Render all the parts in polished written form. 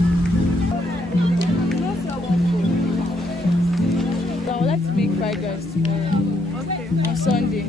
So I would like to make fried rice tomorrow. Okay. On Sunday.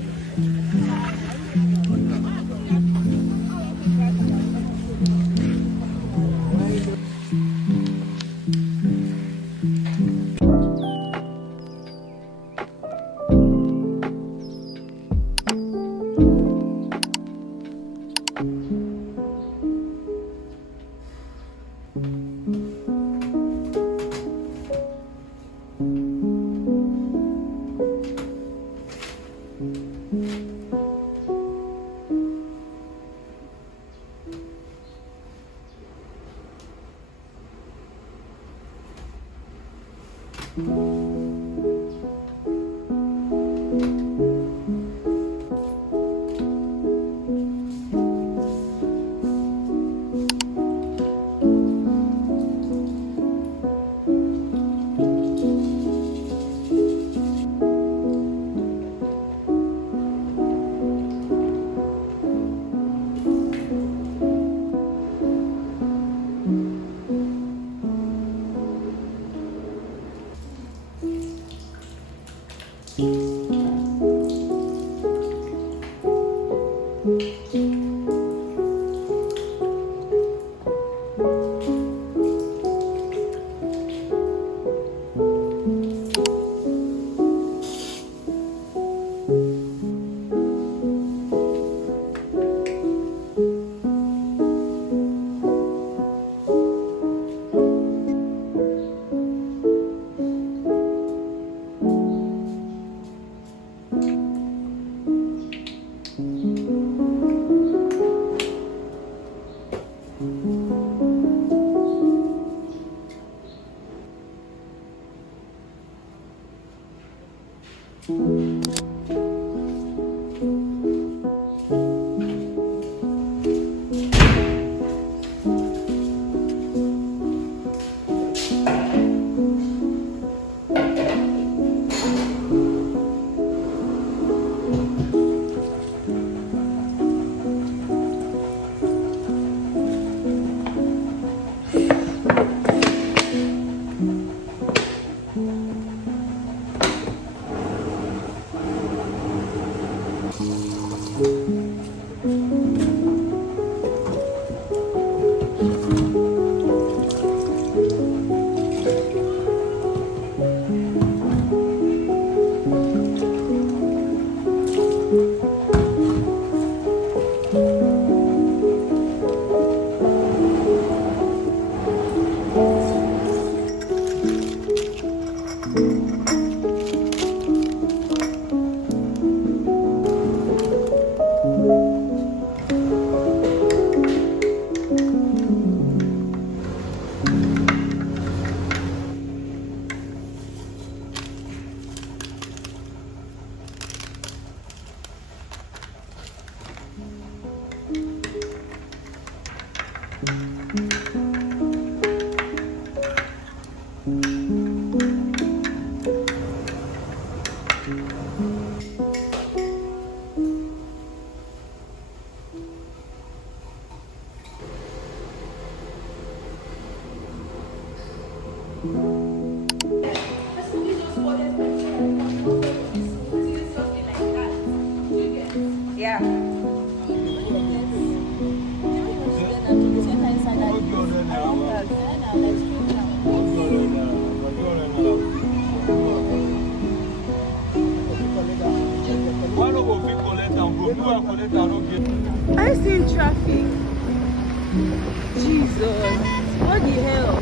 I seen traffic. Jesus, what the hell?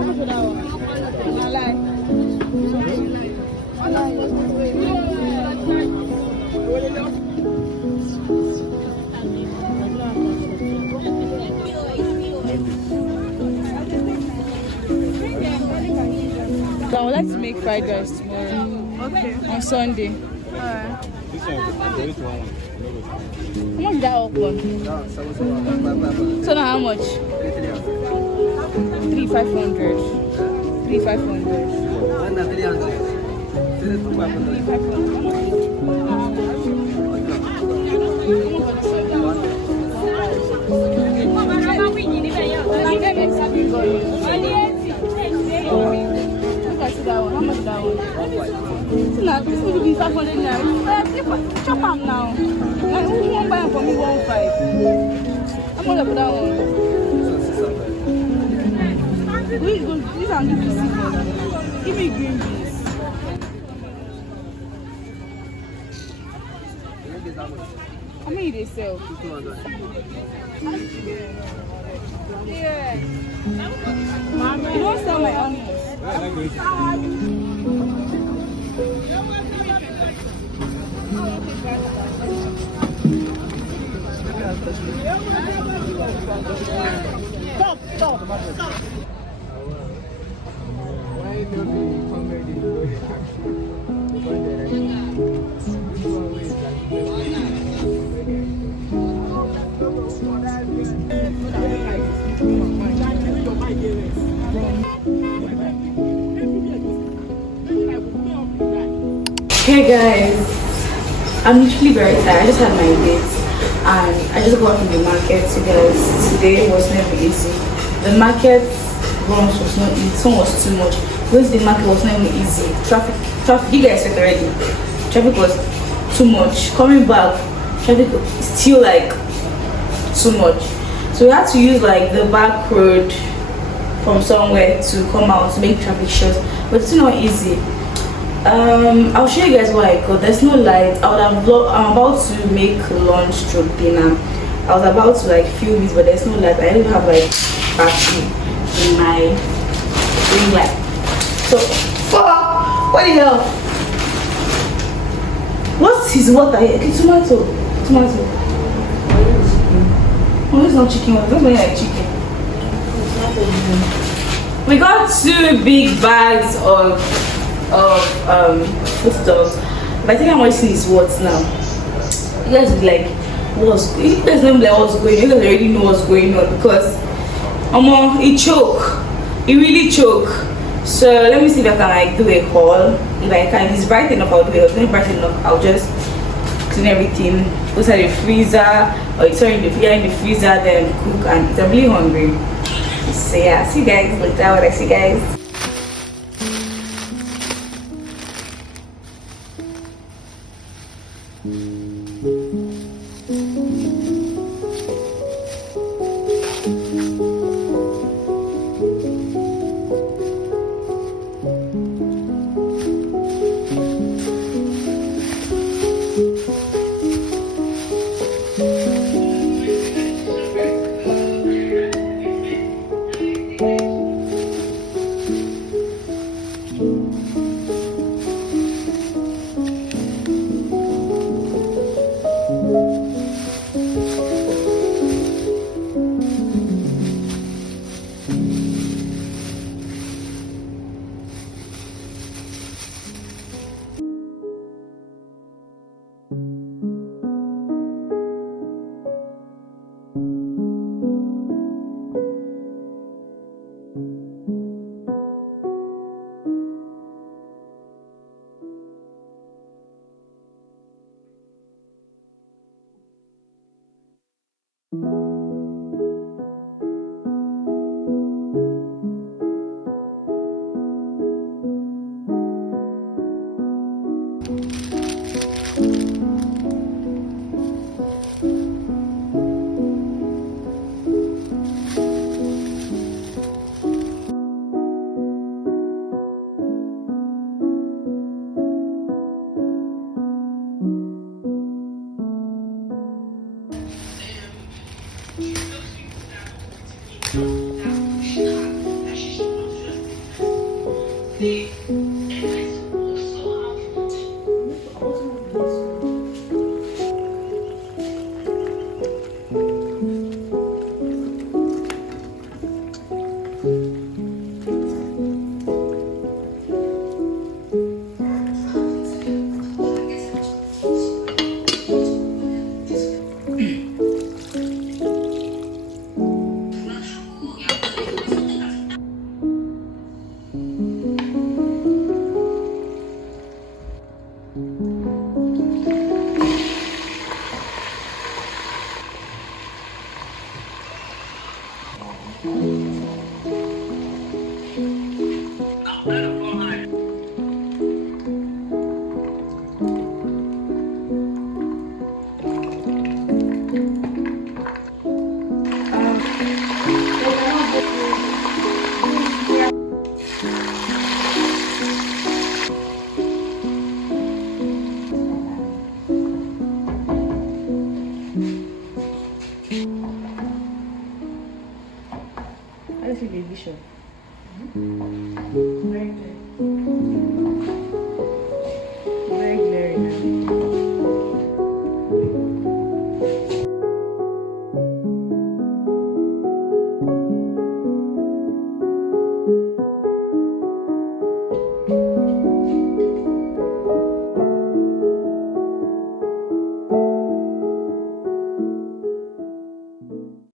So I would like to make fried rice tomorrow. Okay. On Sunday. Alright. How much that up one? So now how much? 3,500. 3,500. 3,500. How much that one? This will be 500 now. Chop am now. Who won't buy them for me 1,500? How much for that one? These are new seafood. Give me green beans. How many they sell? 200. Yeah. You don't sell my onions. Stop. Hey guys, I'm literally very tired. I just had my date and I just got from the market because today was never easy. The market runs was not easy, some was too much. Going to the market was not even easy. Traffic, you guys said already. Traffic was too much. Coming back, traffic was still like too much. So we had to use like the back road from somewhere to come out to make traffic short, but it's not easy. I'll show you guys what I got. There's no light. I'm about to make lunch stroke dinner. I was about to like film it, but there's no light. I don't have like battery in my ring light. So what the hell? What is water here? Okay, tomato. Oh, it's not chicken. It's not like chicken. We got 2 big bags of foodstuffs. But I think I'm watching this what now. You guys will be like, you guys don't be like what's going on. You guys already know what's going on because it really choke. So let me see if I can like do a haul. If I can, if it's bright enough, I'll do it. If it's not bright enough, I'll just clean everything, put it in the freezer, or it's in the freezer, then cook. And I'm really hungry. So yeah, see you guys later. What I see guys. I see baby show. Very good.